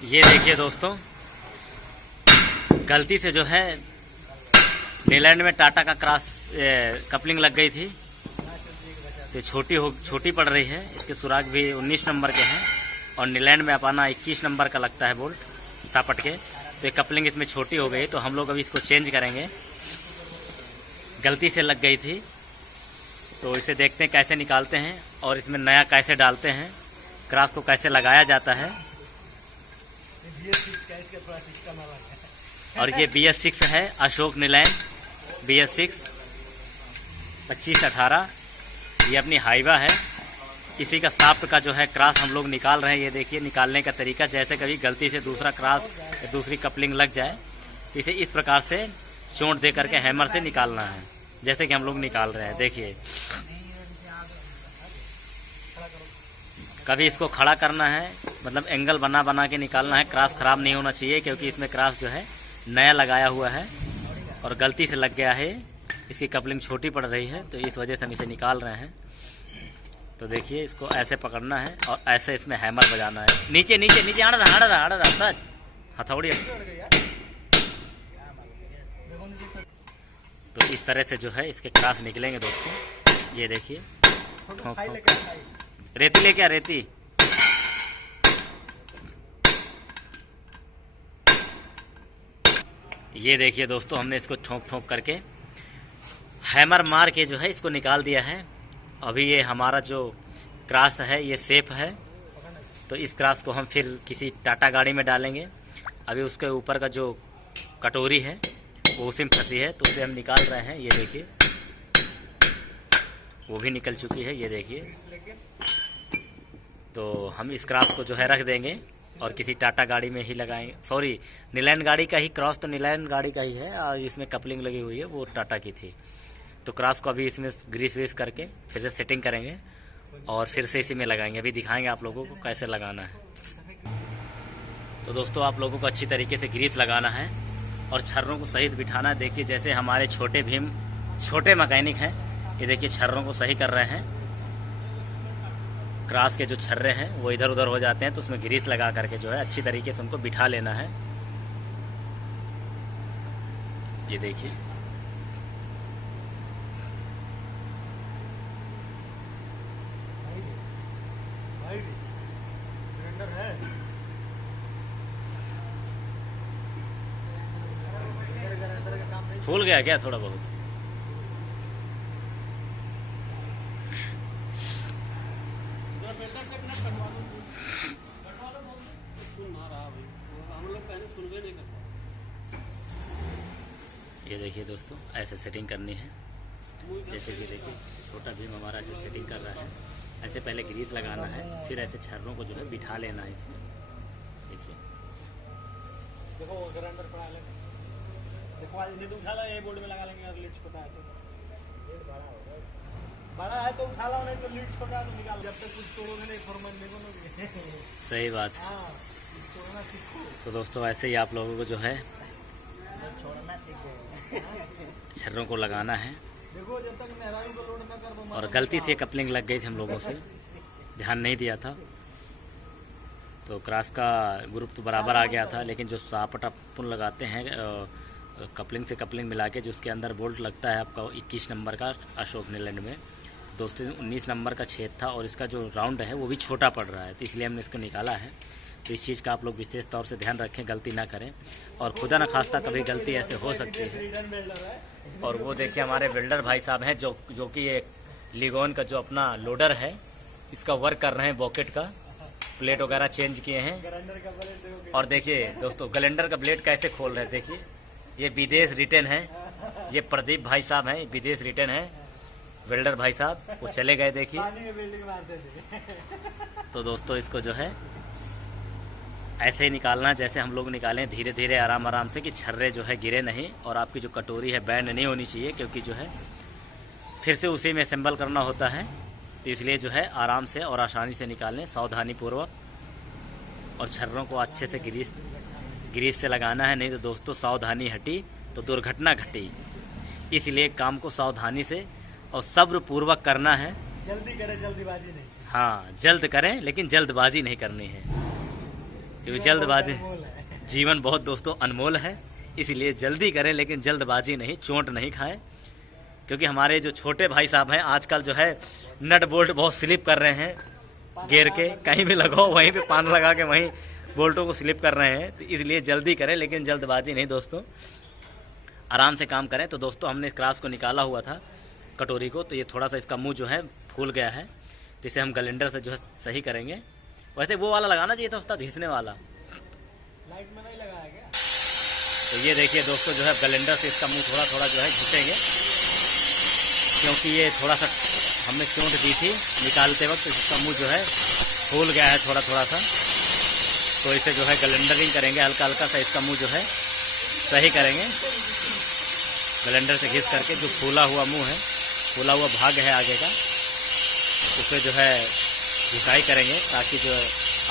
ये देखिए दोस्तों, गलती से जो है नीलैंड में टाटा का क्रॉस कपलिंग लग गई थी, तो छोटी पड़ रही है। इसके सुराग भी 19 नंबर के हैं और नीलैंड में अपाना 21 नंबर का लगता है बोल्ट सापट के, तो ये कपलिंग इसमें छोटी हो गई। तो हम लोग अभी इसको चेंज करेंगे, गलती से लग गई थी। तो इसे देखते हैं कैसे निकालते हैं और इसमें नया कैसे डालते हैं, क्रॉस को कैसे लगाया जाता है। और ये BS6 है, अशोक नीलैंड BS6 2518, ये अपनी हाईवा है। इसी का साफ्ट का जो है क्रॉस हम लोग निकाल रहे हैं। ये देखिए निकालने का तरीका, जैसे कभी गलती से दूसरा क्रॉस या दूसरी कपलिंग लग जाए तो इसे इस प्रकार से चोट दे करके हैमर से निकालना है, जैसे कि हम लोग निकाल रहे हैं। देखिए कभी इसको खड़ा करना है, मतलब एंगल बना के निकालना है। क्रॉस खराब नहीं होना चाहिए, क्योंकि इसमें क्रॉस जो है नया लगाया हुआ है और गलती से लग गया है। इसकी कपलिंग छोटी पड़ रही है, तो इस वजह से हम इसे निकाल रहे हैं। तो देखिए इसको ऐसे पकड़ना है और ऐसे इसमें हैमर बजाना है। नीचे नीचे नीचे आड़ रहा हथौड़ी। तो इस तरह से जो है इसके क्रॉस निकलेंगे दोस्तों। ये देखिए रेती ले क्या रेती। ये देखिए दोस्तों, हमने इसको ठोक करके हैमर मार के जो है इसको निकाल दिया है। अभी ये हमारा जो क्रॉस है ये सेफ है, तो इस क्रॉस को हम फिर किसी टाटा गाड़ी में डालेंगे। अभी उसके ऊपर का जो कटोरी है वो उसी में फंसी है, तो उसे हम निकाल रहे हैं। ये देखिए वो भी निकल चुकी है, ये देखिए। तो हम इस क्रॉस को जो है रख देंगे और किसी टाटा गाड़ी में ही लगाएंगे। सॉरी, नीलैंड गाड़ी का ही क्रॉस, तो नीलैंड गाड़ी का ही है और इसमें कपलिंग लगी हुई है वो टाटा की थी। तो क्रॉस को अभी इसमें ग्रीस व्रीस करके फिर से सेटिंग करेंगे और फिर से इसी में लगाएंगे। अभी दिखाएंगे आप लोगों को कैसे लगाना है। तो दोस्तों आप लोगों को अच्छी तरीके से ग्रीस लगाना है और छर्रों को सही बिठाना है। देखिए जैसे हमारे छोटे भीम छोटे मैकेनिक हैं, ये देखिए छर्रों को सही कर रहे हैं। क्रॉस के जो छर्रे हैं वो इधर उधर हो जाते हैं, तो उसमें ग्रीस लगा करके जो है अच्छी तरीके से उनको बिठा लेना है। ये देखिए फूल गया क्या थोड़ा बहुत। ये देखिए दोस्तों ऐसे सेटिंग करनी है। जैसे कि देखिए छोटा भीम हमारा ऐसे सेटिंग कर रहा है। ऐसे पहले ग्रीस लगाना है, फिर ऐसे छर्रों को जो है बिठा लेना है इसमें। देखिए देखो ग्राइंडर पड़ा है, देखो आज नहीं तो उठा लो, ये बोर्ड में लगा लेंगे। और लीड छोटा है तो बड़ा है तो उठा लो, नहीं तो लीड छोटा है तो निकाल। जब तक कुछ तोड़ोगे नहीं फॉर्मन नहीं बनोगे। सही बात है। तो दोस्तों ऐसे ही आप लोगों को जो है छर्रों को लगाना है। और गलती से कपलिंग लग गई थी हम लोगों से, ध्यान नहीं दिया था, तो क्रॉस का ग्रुप तो बराबर आ गया था। लेकिन जो सापट अपन लगाते हैं कपलिंग से कपलिंग मिला के, जो उसके अंदर बोल्ट लगता है आपका 21 नंबर का अशोक नीलैंड में, दोस्तों 19 नंबर का छेद था और इसका जो राउंड है वो भी छोटा पड़ रहा है, तो इसलिए हमने इसको निकाला है। तो इस चीज़ का आप लोग विशेष तौर से ध्यान रखें, गलती ना करें। और खुदा न खास्ता कभी गलती ऐसे हो सकती है। और वो देखिए हमारे वेल्डर भाई साहब हैं जो कि ये लिगोन का जो अपना लोडर है इसका वर्क कर रहे हैं, बॉकेट का प्लेट वगैरह चेंज किए हैं। और देखिए दोस्तों ग्लेंडर का ब्लेड कैसे खोल रहे हैं। देखिए ये विदेश रिटर्न है, ये प्रदीप भाई साहब हैं, विदेश रिटर्न है वेल्डर भाई साहब, वो चले गए देखिए। तो दोस्तों इसको जो है ऐसे ही निकालना जैसे हम लोग निकालें, धीरे धीरे आराम से, कि छर्रे जो है गिरे नहीं और आपकी जो कटोरी है बैंड नहीं होनी चाहिए, क्योंकि जो है फिर से उसी में असेंबल करना होता है। तो इसलिए जो है आराम से और आसानी से निकालें, सावधानी पूर्वक। और छर्रों को अच्छे से ग्रीस से लगाना है, नहीं तो दोस्तों सावधानी हटी तो दुर्घटना घटी। इसलिए काम को सावधानी से और सब्र पूर्वक करना है। जल्दी करें, जल्दीबाजी नहीं। हाँ, जल्द करें लेकिन जल्दबाजी नहीं करनी है। क्योंकि जल्दबाजी, जीवन बहुत दोस्तों अनमोल है, इसलिए जल्दी करें लेकिन जल्दबाजी नहीं, चोट नहीं खाएं। क्योंकि हमारे जो छोटे भाई साहब हैं आजकल जो है नट बोल्ट बहुत स्लिप कर रहे हैं, गियर के कहीं भी लगाओ वहीं पे पान लगा के वहीं बोल्टों को स्लिप कर रहे हैं। तो इसलिए जल्दी करें लेकिन जल्दबाजी नहीं दोस्तों, आराम से काम करें। तो दोस्तों हमने क्रास को निकाला हुआ था कटोरी को, तो ये थोड़ा सा इसका मुंह जो है फूल गया है, तो इसे हम ग्राइंडर से जो है सही करेंगे। वैसे वो वाला लगाना चाहिए था उस्ताद, घिसने वाला, लाइट में नहीं लगाया गया। तो ये देखिए दोस्तों जो है ग्राइंडर से इसका मुंह थोड़ा थोड़ा जो है घिसेंगे, क्योंकि ये थोड़ा सा हमने चोट दी थी निकालते वक्त, इसका मुंह जो है फूल गया है थोड़ा थोड़ा सा। तो इसे जो है ग्राइंडरिंग करेंगे, हल्का हल्का सा इसका मुंह जो है सही करेंगे ग्राइंडर से घिस करके। जो फूला हुआ मुंह है, फूला हुआ भाग है आगे का, उसे जो है घिसाई करेंगे ताकि जो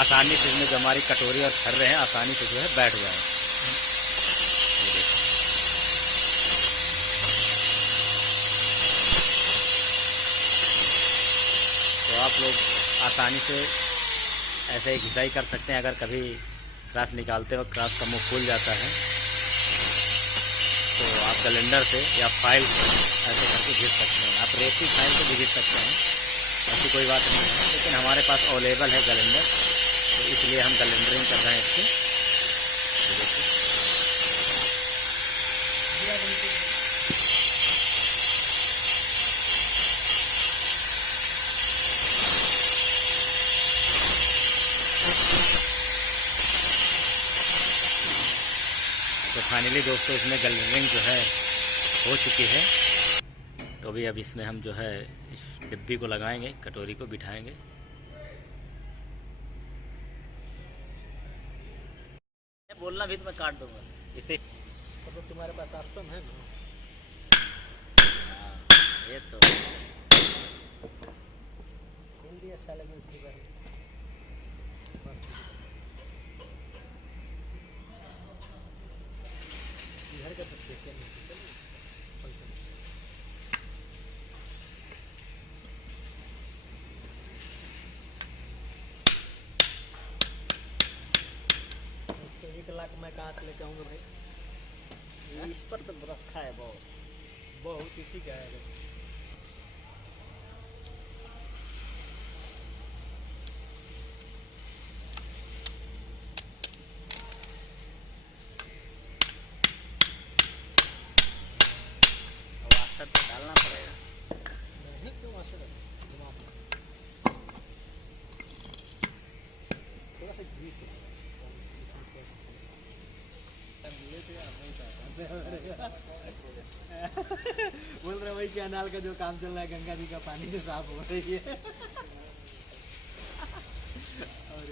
आसानी से इसमें जो हमारी कटोरी और छर्रे हैं आसानी से जो है बैठ जाए। तो आप लोग आसानी से ऐसे ही घिसाई कर सकते हैं। अगर कभी क्रास निकालते वक्त क्रास का मुंह फूल जाता है तो आप कैलेंडर से या फाइल से ऐसे करके घिस सकते हैं। आप रेती फाइल से भी घिस सकते हैं, ऐसी कोई बात नहीं है, लेकिन हमारे पास अवेलेबल है कैलेंडर, तो इसलिए हम कैलेंडरिंग कर रहे हैं इससे। तो फाइनली दोस्तों इसमें कैलेंडरिंग जो है हो चुकी है। तो अभी अब इसमें हम जो है इस डिब्बी को लगाएंगे, कटोरी को बिठाएंगे। बोलना भी तो मैं काट दूंगा इसे, तो तुम्हारे पास ऑप्शन है ना। ये तो खोल दिया साले में उठी बार। इधर का तो सेकंड नहीं, चलिए इसके 1 लाख मैं कहाँ से लेके आऊँगा भाई? इस पर तो रखा है बहुत इसी का है। वाशर तो डालना पड़ेगा। नहीं क्यों वाशर थोड़ा सा ग्रीस है। बोल रहे वही कैनाल का जो काम चल रहा है, गंगा जी का पानी जो साफ हो रही है। और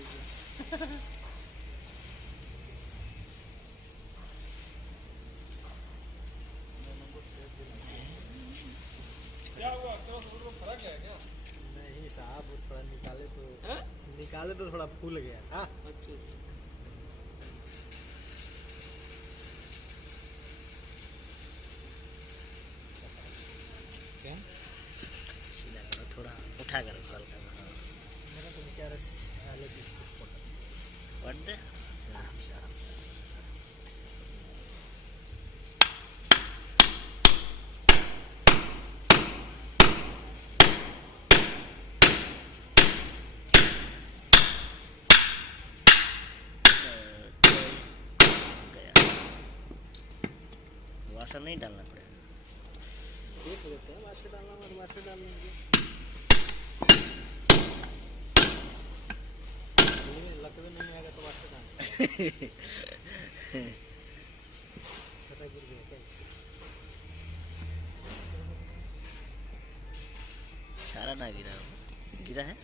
क्या हुआ? फर्क है क्या? नहीं साहब, वो थोड़ा निकाले तो थोड़ा फूल गया। हाँ अच्छा अच्छा। सीधा करो, थोड़ा उठा करो हल्का। मेरा तो बेचारा साले बिस्कुट पड़ दे आराम से आराम से। वाशर नहीं डालना पड़ेगा। देख लेते हैं, वाशर डालना और वाशर डाल लेंगे। लकवे नहीं आएगा तो वाशर डाल। छता गिर गया क्या इसका? सारा ना गिरा हो, गिरा है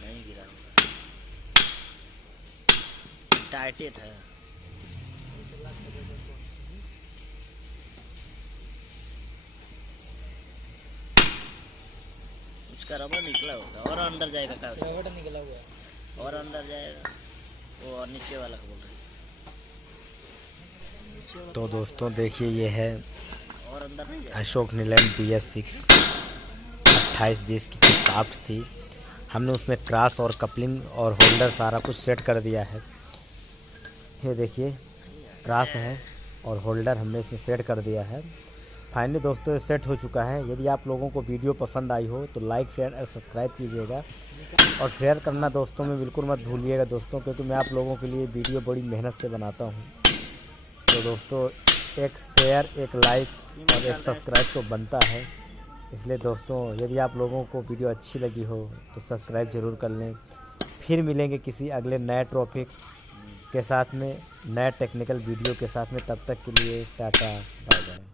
नहीं गिरा होगा, टाइटे था। उसका रबर निकला होगा और अंदर जाएगा क्या? रबड़ निकला हुआ है और अंदर जाएगा वो, और नीचे वाला का बोल रहे। तो दोस्तों देखिए ये है और अंदर नहीं जाएगा। अशोक नीलैंड BS6 2820 की जो शाफ्ट थी हमने उसमें क्रॉस और कपलिंग और होल्डर सारा कुछ सेट कर दिया है। ये देखिए क्रॉस है और होल्डर हमने इसमें सेट कर दिया है। फाइनली दोस्तों ये सेट हो चुका है। यदि आप लोगों को वीडियो पसंद आई हो तो लाइक शेयर और सब्सक्राइब कीजिएगा और शेयर करना दोस्तों में बिल्कुल मत भूलिएगा दोस्तों, क्योंकि मैं आप लोगों के लिए वीडियो बड़ी मेहनत से बनाता हूँ। तो दोस्तों एक शेयर, एक लाइक और एक सब्सक्राइब तो बनता है। इसलिए दोस्तों यदि आप लोगों को वीडियो अच्छी लगी हो तो सब्सक्राइब ज़रूर कर लें। फिर मिलेंगे किसी अगले नए टॉपिक के साथ में, नए टेक्निकल वीडियो के साथ में। तब तक के लिए टाटा बाय बाय।